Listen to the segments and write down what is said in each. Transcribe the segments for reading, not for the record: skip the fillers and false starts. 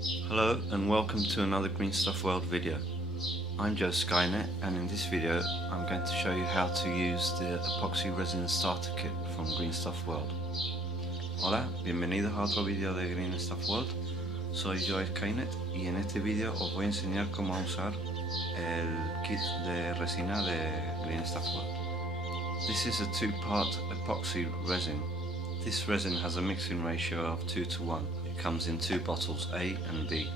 Hello and welcome to another GreenStuffWorld video. I'm Joe Skynet, and in this video I'm going to show you how to use the Epoxy Resin Starter Kit from GreenStuffWorld. Hola, bienvenidos a otro video de GreenStuffWorld. Soy Joe Skynet y en este video os voy a enseñar cómo usar el kit de resina de GreenStuffWorld. This is a two-part epoxy resin. This resin has a mixing ratio of 2 to 1. It comes in two bottles, A and B.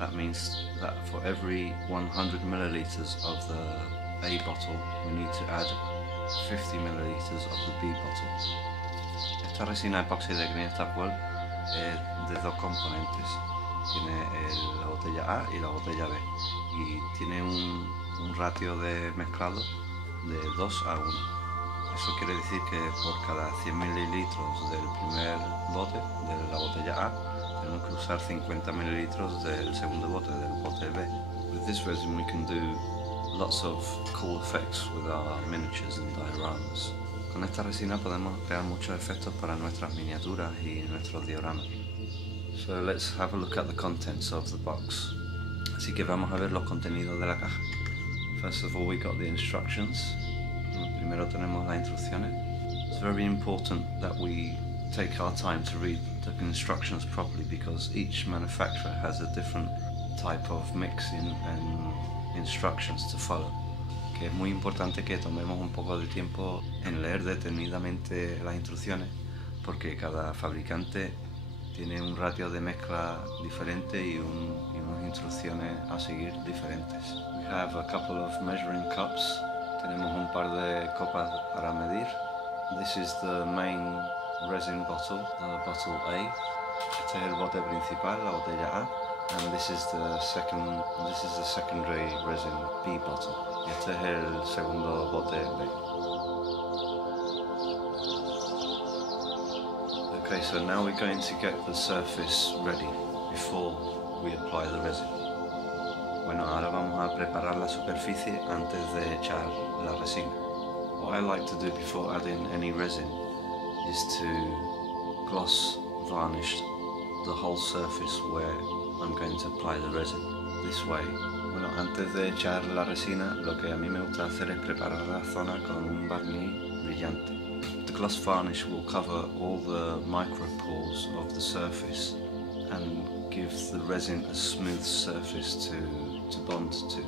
That means that for every 100 milliliters of the A bottle, we need to add 50 milliliters of the B bottle. Esta resina epoxi de GreenStuffWorld es de dos componentes. Tiene la botella A y la botella B. Y tiene un ratio de mezclado de 2 a 1. Eso quiere decir que por cada 100 mililitros del primer bote, de la botella A, tenemos que usar 50 mililitros del segundo bote, del bote B. With this resin we can do lots of cool effects with our miniatures and dioramas. Con esta resina podemos crear muchos efectos para nuestras miniaturas y nuestros dioramas. So let's have a look at the contents of the box. Así que vamos a ver los contenidos de la caja. First of all, we got the instructions. Primero tenemos las instrucciones. It's very important that we take our time to read the instructions properly because each manufacturer has a different type of mixing and instructions to follow. Que es muy importante que tomemos un poco de tiempo en leer detenidamente las instrucciones porque cada fabricante tiene un ratio de mezcla diferente y unas instrucciones a seguir diferentes. We have a couple of measuring cups. Tenemos un par de copas para medir. This is the main resin bottle, the bottle A. Este es el bote principal, la botella A. And this is the secondary resin B bottle. Y este es el segundo bote B. Okay, so now we're going to get the surface ready before we apply the resin. Bueno, ahora vamos a preparar la superficie antes de echar la resina. What I like to do before adding any resin is to gloss varnish the whole surface where I'm going to apply the resin. This way. Bueno, antes de echar la resina, lo que a mí me gusta hacer es preparar la zona con un barniz brillante. The gloss varnish will cover all the micro pores of the surface and give the resin a smooth surface to bond to.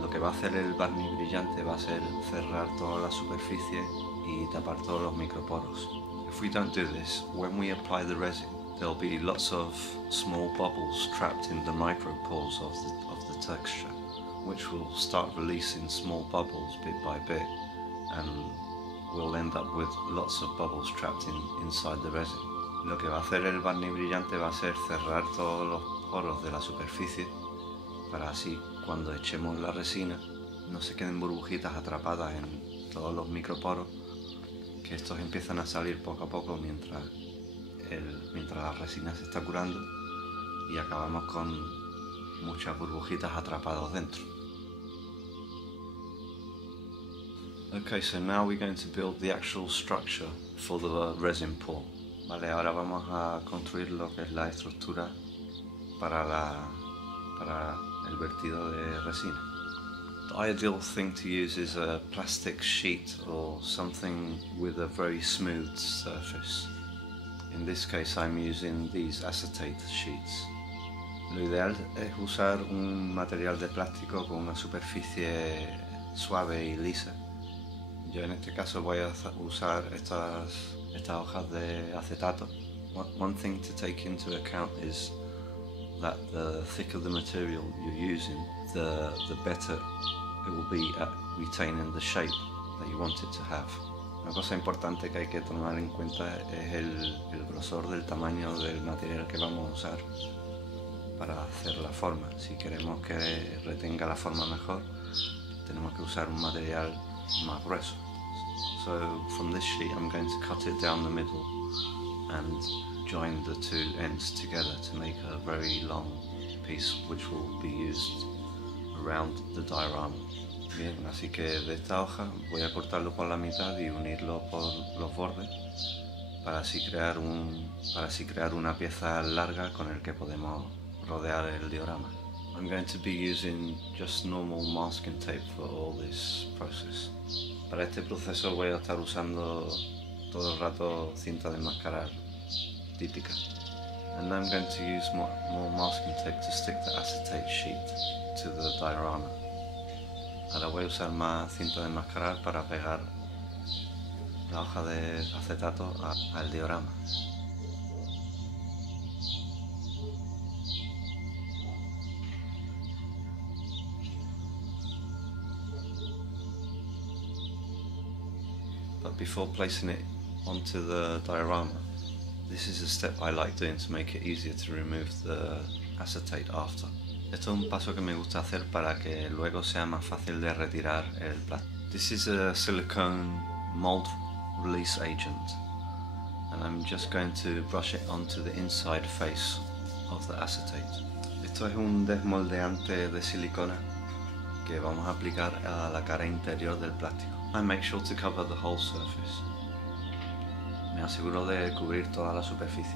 Lo que va a hacer el barniz brillante va a ser cerrar toda la superficie y tapar todos los microporos. If we don't do this, when we apply the resin, there'll be lots of small bubbles trapped in the micropores of the texture, which will start releasing small bubbles bit by bit, and we'll end up with lots of bubbles trapped inside the resin. Lo que va a hacer el barniz brillante va a ser cerrar todos los poros de la superficie para así, cuando echemos la resina, no se queden burbujitas atrapadas en todos los microporos, que estos empiezan a salir poco a poco mientras la resina se está curando y acabamos con muchas burbujitas atrapadas dentro. Okay, so now we're going to build the actual structure for the resin pour. Vale, ahora vamos a construir lo que es la estructura para el vertido de resina. The ideal thing to use is a plastic sheet or something with a very smooth surface. In this case I'm using these acetate sheets. Lo ideal es usar un material de plástico con una superficie suave y lisa. Yo en este caso voy a usar estas hojas de acetato. One thing to take into account is that the thicker the material you're using, the better it will be at retaining the shape that you want it to have. Una cosa importante que hay que tomar en cuenta es el grosor del tamaño del material que vamos a usar para hacer la forma. Si queremos que retenga la forma mejor, tenemos que usar un material más grueso. So from this sheet I'm going to cut it down the middle and join the two ends together to make a very long piece which will be used around the diorama. Bien, así que de esta hoja voy a cortarlo por la mitad y unirlo por los bordes para así crear una pieza larga con el que podemos rodear el diorama. I'm going to be using just normal masking tape for all this process. Para este proceso voy a estar usando todo el rato cinta de enmascarar típica. And I'm going to use more masking tape to stick the acetate sheet to the diorama. Ahora voy a usar más cinta de enmascarar para pegar la hoja de acetato al diorama. But before placing it onto the diorama, this is a step I like doing to make it easier to remove the acetate after. Esto es un paso que me gusta hacer para que luego sea más fácil de retirar el plástico. This is a silicone mold release agent, and I'm just going to brush it onto the inside face of the acetate. Esto es un desmoldeante de silicona que vamos a aplicar a la cara interior del plástico. I make sure to cover the whole surface. Me aseguro de cubrir toda la superficie.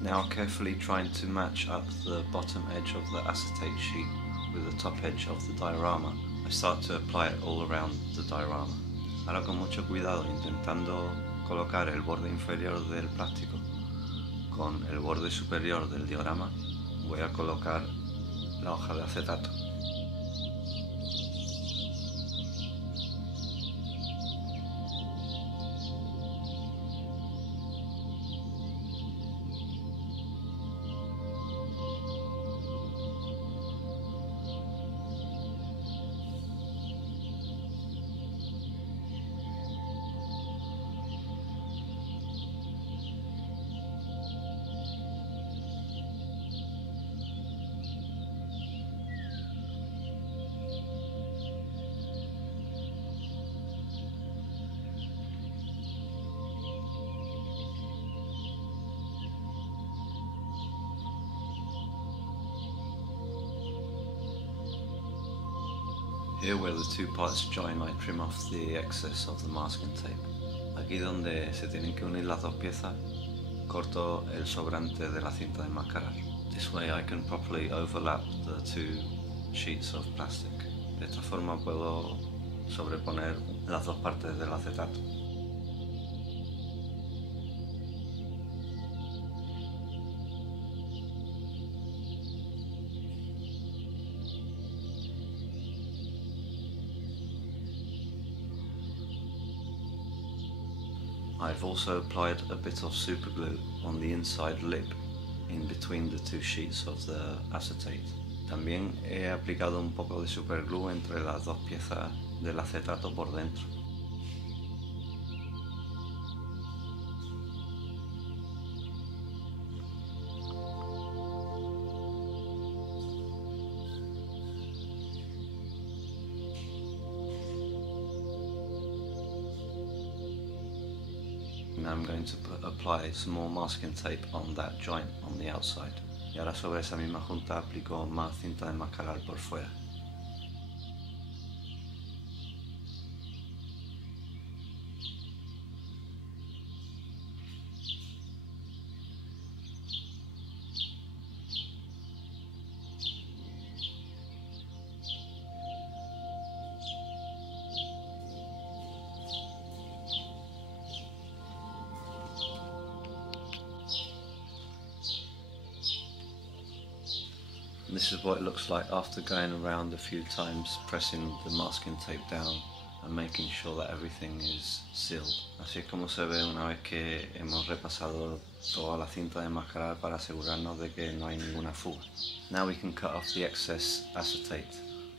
Now carefully trying to match up the bottom edge of the acetate sheet with the top edge of the diorama, I start to apply it all around the diorama. Ahora con mucho cuidado, intentando colocar el borde inferior del plástico con el borde superior del diorama, voy a colocar la hoja de acetato. Here where the two parts join, I trim off the excess of the masking tape. Aquí donde se tienen que unir las dos piezas, corto el sobrante de la cinta de enmascarar. This way I can properly overlap the two sheets of plastic. De esta forma puedo sobreponer las dos partes del acetato. I've also applied a bit of super glue on the inside lip in between the two sheets of the acetate. También he aplicado un poco de super glue entre las dos piezas del acetato por dentro. Now I'm going to apply some more masking tape on that joint on the outside. Y ahora sobre esa misma junta aplico más cinta de enmascarar por fuera. And this is what it looks like after going around a few times, pressing the masking tape down and making sure that everything is sealed. Así es como se ve una vez que hemos repasado toda la cinta de enmascarar para asegurarnos de que no hay ninguna fuga. Now we can cut off the excess acetate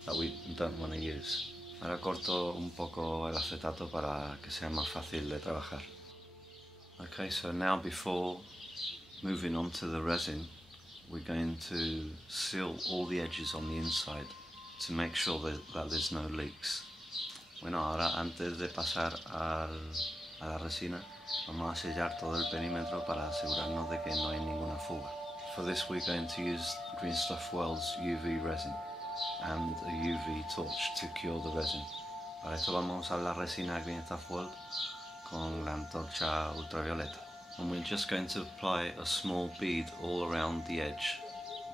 that we don't want to use. Ahora corto un poco el acetato para que sea más fácil de trabajar. Okay, so now before moving on to the resin, we're going to seal all the edges on the inside to make sure that there's no leaks. Bueno, ahora antes de pasar a la resina, vamos a sellar todo el perímetro para asegurarnos de que no hay ninguna fuga. For this we're going to use GreenStuffWorld's UV resin and a UV torch to cure the resin. Para esto vamos a usar la resina GreenStuffWorld con la antorcha ultravioleta. And we're just going to apply a small bead all around the edge.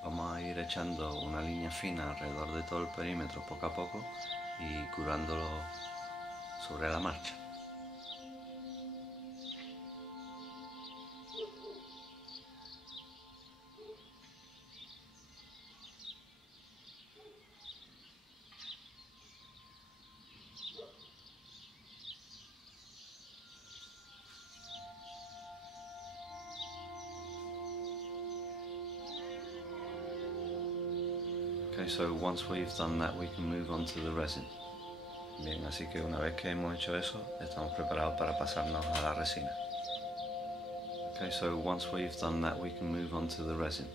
Vamos a ir echando una línea fina alrededor de todo el perímetro poco a poco y curándolo sobre la marcha. Okay, so once we've done that, we can move on to the resin. Bien, así que una vez que hemos hecho eso, estamos preparados para pasarnos a la resina. Okay, so once we've done that, we can move on to the resin.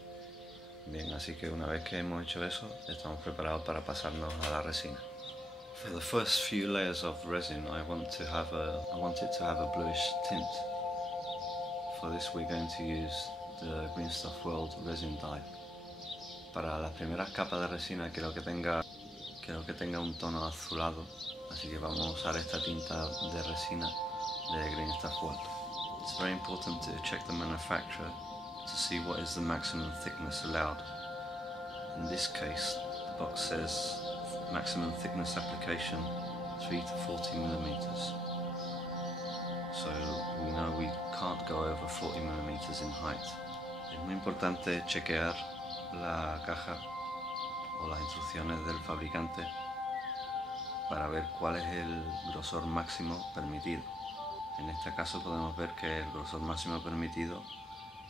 Bien, así que una vez que hemos hecho eso, estamos preparados para pasarnos a la resina. For the first few layers of resin, I want it to have a bluish tint. For this, we're going to use the GreenStuffWorld resin dye. Para las primeras capas de resina quiero que tenga un tono azulado, así que vamos a usar esta tinta de resina de GreenStuffWorld. It's very important to check the manufacturer to see what is the maximum thickness allowed. In this case, the box says maximum thickness application 3 to 40 millimeters. So we know we can't go over 40 millimeters in height. Es muy importante chequear la caja o las instrucciones del fabricante para ver cuál es el grosor máximo permitido. En este caso podemos ver que el grosor máximo permitido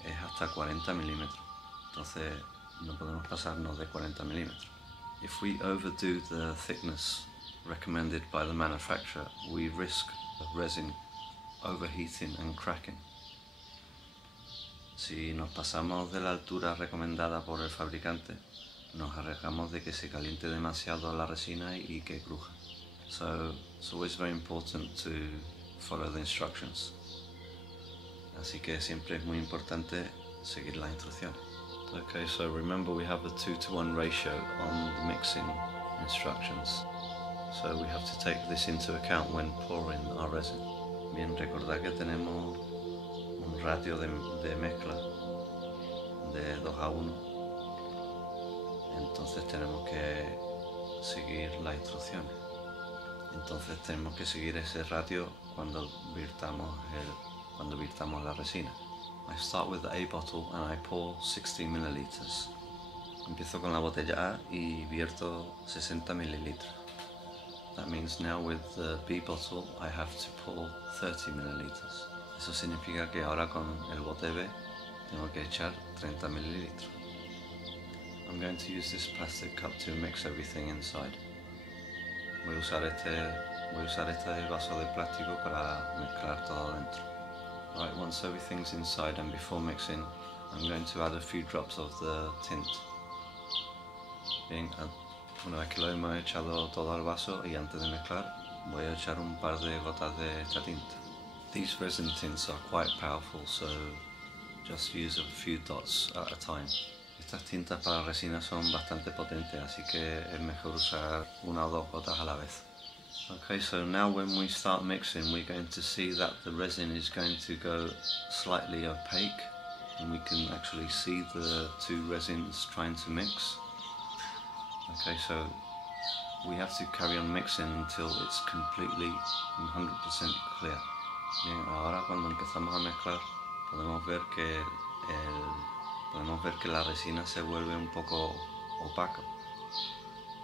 es hasta 40 milímetros, entonces no podemos pasarnos de 40 milímetros. If we overdo the thickness recommended by the manufacturer, we risk the resin overheating and cracking. Si nos pasamos de la altura recomendada por el fabricante, nos arriesgamos de que se caliente demasiado la resina y que cruja. So it's always very important to follow the instructions. Así que siempre es muy importante seguir las instrucciones. Okay, so remember we have a 2-to-1 ratio on the mixing instructions. So we have to take this into account when pouring our resin. Bien, recordad que tenemos un ratio de mezcla de 2:1, entonces tenemos que seguir las instrucciones. Entonces tenemos que seguir ese ratio cuando virtamos la resina. I start with the A bottle and I pour 60 milliliters. Empiezo con la botella A y vierto 60 mililitros. That means now with the B bottle I have to pour 30 milliliters. Eso significa que ahora con el bote B tengo que echar 30 mililitros. I'm going to use this plastic cup to mix everything inside. Voy a usar este vaso de plástico para mezclar todo dentro. Right, once everything's inside and before mixing, I'm going to add a few drops of the tint. Bien, una vez que lo hemos echado todo al vaso y antes de mezclar, voy a echar un par de gotas de esta tinta. These resin tints are quite powerful, so just use a few dots at a time. Estas tintas para resina son bastante potentes, así que es mejor usar una o dos gotas a la vez. Okay, so now when we start mixing, we're going to see that the resin is going to go slightly opaque, and we can actually see the two resins trying to mix. Okay, so we have to carry on mixing until it's completely 100% clear. Bien, ahora cuando empezamos a mezclar podemos ver que la resina se vuelve un poco opaca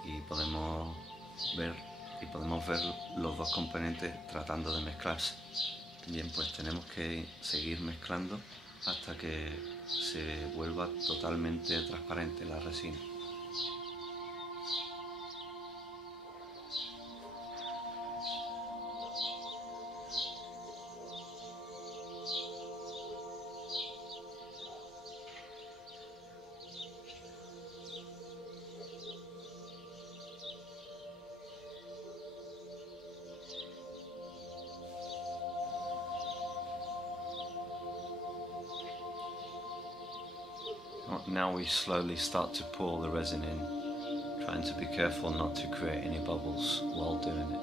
y podemos ver los dos componentes tratando de mezclarse. Bien, pues tenemos que seguir mezclando hasta que se vuelva totalmente transparente la resina. Now we slowly start to pour the resin in, trying to be careful not to create any bubbles while doing it.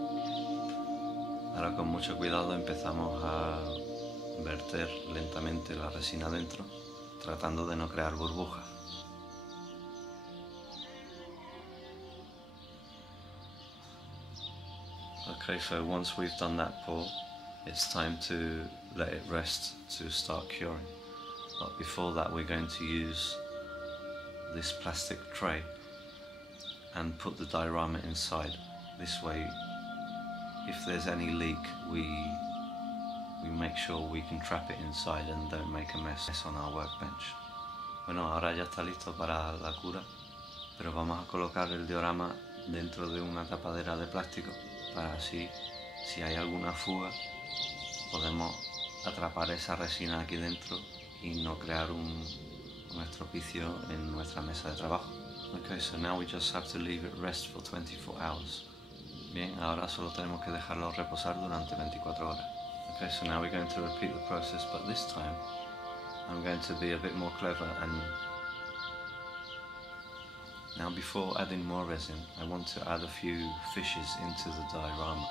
Ahora con mucho cuidado empezamos a verter lentamente la resina dentro, tratando de no crear burbujas. Okay, so once we've done that pour, it's time to let it rest to start curing. But before that, we're going to use this plastic tray and put the diorama inside. This way, if there's any leak, we make sure we can trap it inside and don't make a mess on our workbench. Bueno, ahora ya está listo para la cura, pero vamos a colocar el diorama dentro de una tapadera de plástico para así, si hay alguna fuga, podemos atrapar esa resina aquí dentro y no crear un estropicio en nuestra mesa de trabajo. Okay, so now we just have to leave it rest for 24 hours. Bien, ahora solo tenemos que dejarlo reposar durante 24 horas. Okay, so now we're going to repeat the process, but this time I'm going to be a bit more clever, and now before adding more resin, I want to add a few fishes into the diorama.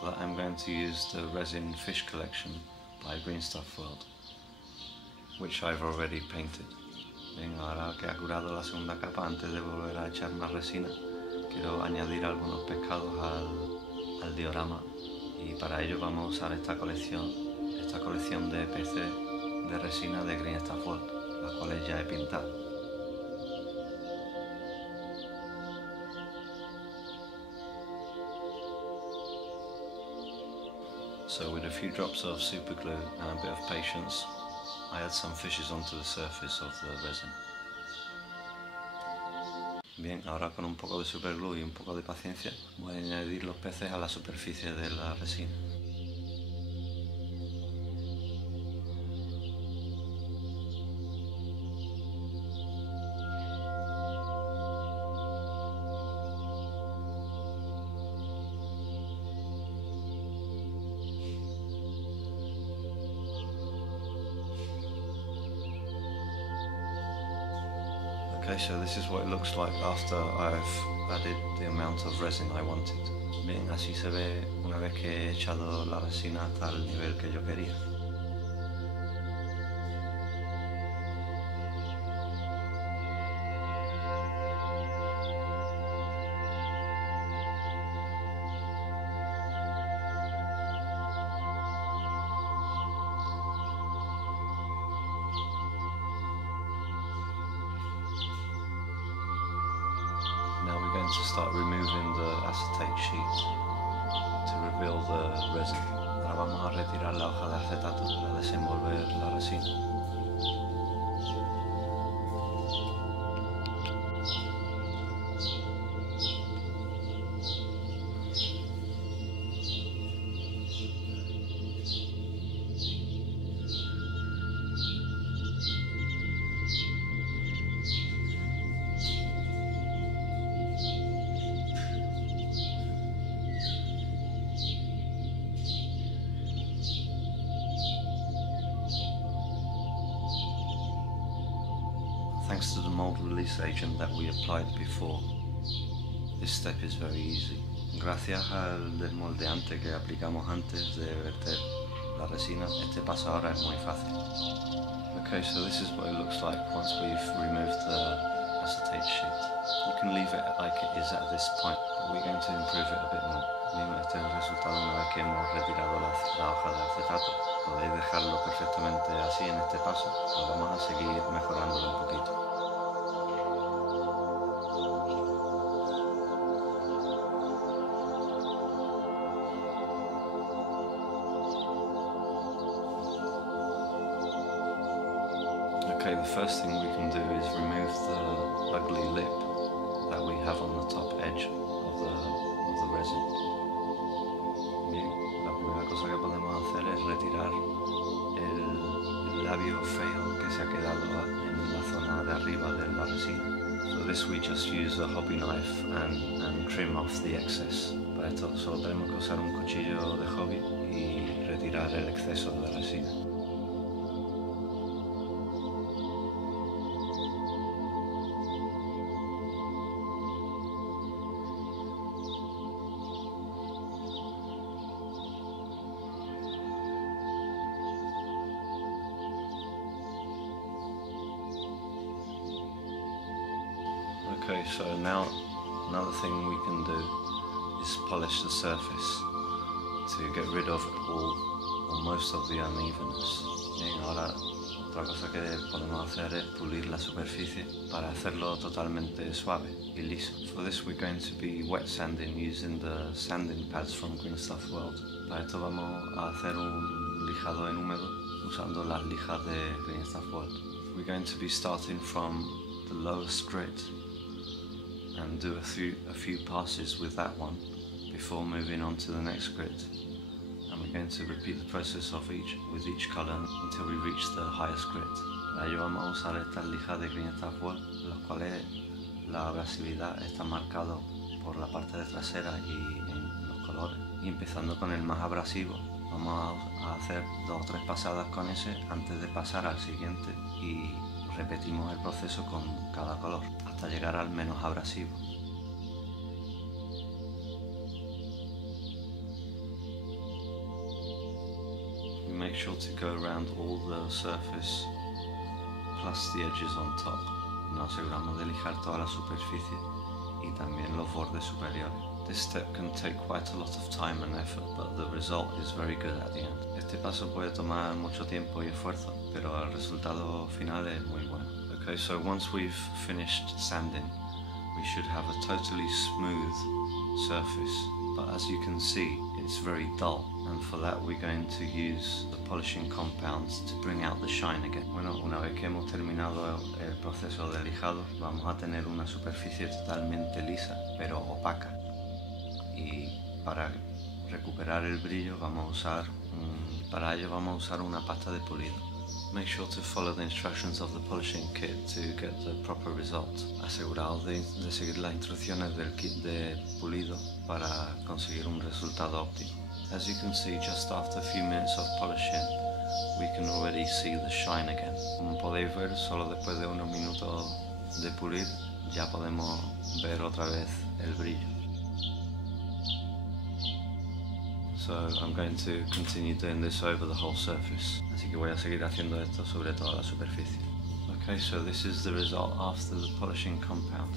For that I'm going to use the resin fish collection by GreenStuffWorld, which I've already painted. Bien, ahora que ha curado la segunda capa, antes de volver a echar más resina, quiero añadir algunos pescados al diorama, y para ello vamos a usar esta colección de peces de resina de GreenStuffWorld, las cuales ya he pintado. So with a few drops of super glue and a bit of patience, I add some fishes onto the surface of the resin. Bien, ahora con un poco de superglue y un poco de paciencia voy a añadir los peces a la superficie de la resina. Okay, so this is what it looks like after I've added the amount of resin I wanted. Bien, así se ve una vez que he echado la resina hasta el nivel que yo quería. Now we're going to start removing the acetate sheet to reveal the resin. Ahora vamos a retirar la hoja de acetato para desenvolver la resina. Thanks to the mold release agent that we applied before, this step is very easy. Gracias al desmoldeante que aplicamos antes de verter la resina, este paso ahora es muy fácil. Okay, so this is what it looks like once we've removed the acetate sheet. You can leave it like it is at this point, but we're going to improve it a bit more. Bien, este es el resultado una vez que hemos retirado la hoja de acetato. Podéis dejarlo perfectamente así en este paso, pero vamos a seguir mejorándolo un poquito. Okay, the first thing we can do is remove the ugly lip that we have on the top edge of the resin. Bien, la primera cosa que podemos hacer es retirar el labio feo que se ha quedado en la zona de arriba de la resina. For this we just use a hobby knife and trim off the excess. Para esto solo tenemos que usar un cuchillo de hobby y retirar el exceso de resina. Okay, so now another thing we can do is polish the surface to get rid of all or most of the unevenness. Bien, ahora otra cosa que podemos hacer es pulir la superficie para hacerlo totalmente suave y liso. For this we're going to be wet sanding using the sanding pads from GreenStuffWorld. Para esto vamos a hacer un lijado en húmedo usando las lijas de GreenStuffWorld. We're going to be starting from the lowest grit and do a few passes with that one before moving on to the next grit. And we're going to repeat the process with each colour until we reach the highest grit. Para ello vamos a usar estas lijas de GreenStuffWorld, las cuales la abrasividad está marcada por la parte de trasera y en los colores. Y empezando con el más abrasivo, vamos a hacer 2 o 3 pasadas con ese antes de pasar al siguiente y repetimos el proceso con cada color hasta llegar al menos abrasivo. Make sure to go around all the surface plus the edges on top. Nos aseguramos de lijar toda la superficie y también los bordes superiores. This step can take quite a lot of time and effort, but the result is very good at the end. Este paso puede tomar mucho tiempo y esfuerzo, pero el resultado final es muy bueno. Okay, so once we've finished sanding, we should have a totally smooth surface, but as you can see, it's very dull, and for that we're going to use the polishing compounds to bring out the shine again. Bueno, una vez que hemos terminado el proceso de lijado, vamos a tener una superficie totalmente lisa, pero opaca. Y para recuperar el brillo para ello vamos a usar una pasta de pulido. Make sure to follow the instructions of the polishing kit to get the proper result. Aseguraos de seguir las instrucciones del kit de pulido para conseguir un resultado óptimo. As you can see, just after a few minutes of polishing, we can already see the shine again. Como podéis ver, solo después de unos minutos de pulir, ya podemos ver otra vez el brillo. So I'm going to continue doing this over the whole surface. Así que voy a seguir haciendo esto sobre toda la superficie. Okay, so this is the result after the polishing compound.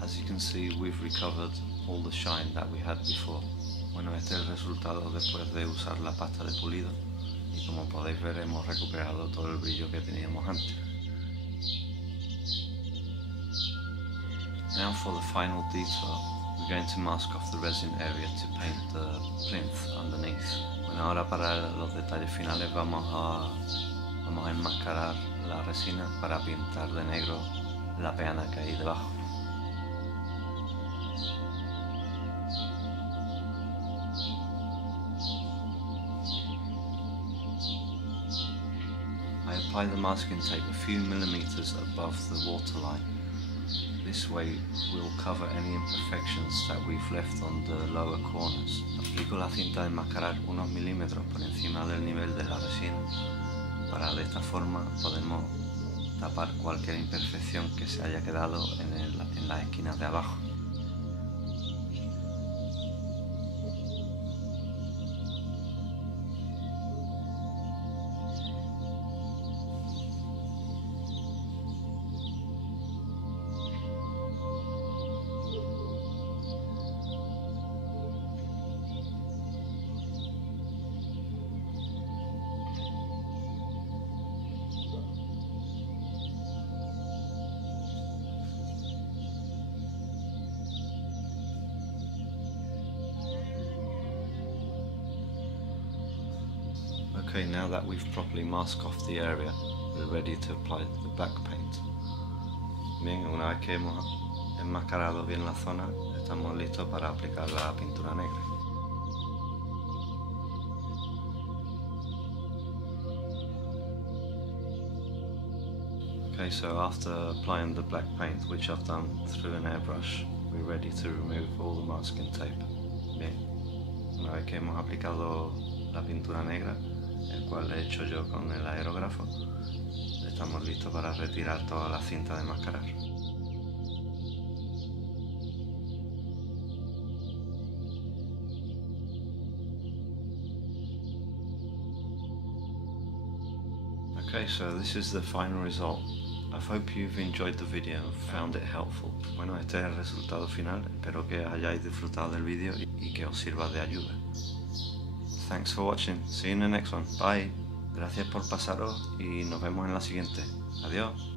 As you can see, we've recovered all the shine that we had before. Bueno, este es el resultado después de usar la pasta de pulido. Y como podéis ver, hemos recuperado todo el brillo que teníamos antes. Now for the final detail. We're going to mask off the resin area to paint the plinth underneath. Bueno, ahora para los detalles finales vamos a enmascarar la resina para pintar de negro la peana que hay debajo. I apply the masking tape a few millimeters above the waterline. This way we'll cover any imperfections that we've left on the lower corners. Aplico la cinta de enmascarar unos milímetros por encima del nivel de la resina, para de esta forma podemos tapar cualquier imperfección que se haya quedado en las esquinas de abajo. Okay, now that we've properly masked off the area, we're ready to apply the black paint. Bien, una vez que hemos enmascarado bien la zona, estamos listos para aplicar la pintura negra. Okay, so after applying the black paint, which I've done through an airbrush, we're ready to remove all the masking tape. Bien, una vez que hemos aplicado la pintura negra, el cual he hecho yo con el aerógrafo, estamos listos para retirar toda la cinta de enmascarar. Okay, so this is the final result. I've hope you've enjoyed the video and found it helpful. Bueno, este es el resultado final. Espero que hayáis disfrutado del vídeo y que os sirva de ayuda. Thanks for watching. See you in the next one. Bye. Gracias por pasaros y nos vemos en la siguiente. Adiós.